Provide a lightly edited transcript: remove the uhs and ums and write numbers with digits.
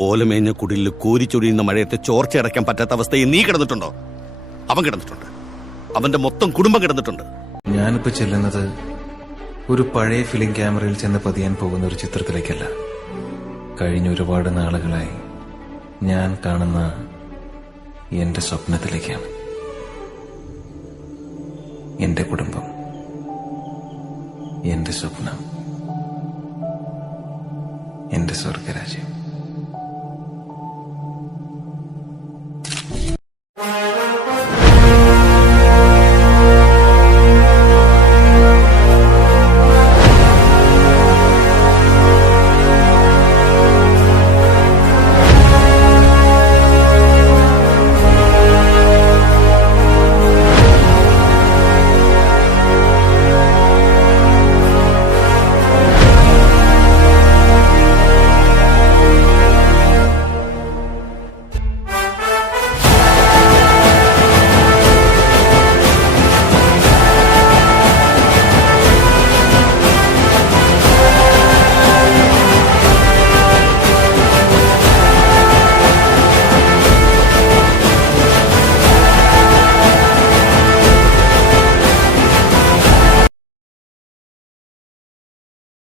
ഓലമേഞ്ഞ കുടിലിൽ കോരിച്ചൊഴിയുന്ന മഴയത്തെ ചോർച്ചയടയ്ക്കാൻ പറ്റാത്ത അവസ്ഥയിൽ നീ കിടന്നിട്ടുണ്ടോ? അവൻ കിടന്നിട്ടുണ്ട്. അവന്റെ മൊത്തം കുടുംബം കിടന്നിട്ടുണ്ട്. ഞാനിപ്പോ ചെല്ലുന്നത് ഒരു പഴയ ഫിലിം ക്യാമറയിൽ ചെന്ന് പതിയാൻ പോകുന്ന ഒരു ചിത്രത്തിലേക്കല്ല. കഴിഞ്ഞ ഒരുപാട് നാളുകളായി ഞാൻ കാണുന്ന എന്റെ സ്വപ്നത്തിലേക്കാണ്. എന്റെ കുടുംബം, എന്റെ സ്വപ്നം, എന്റെ സ്വർഗരാജ്യം.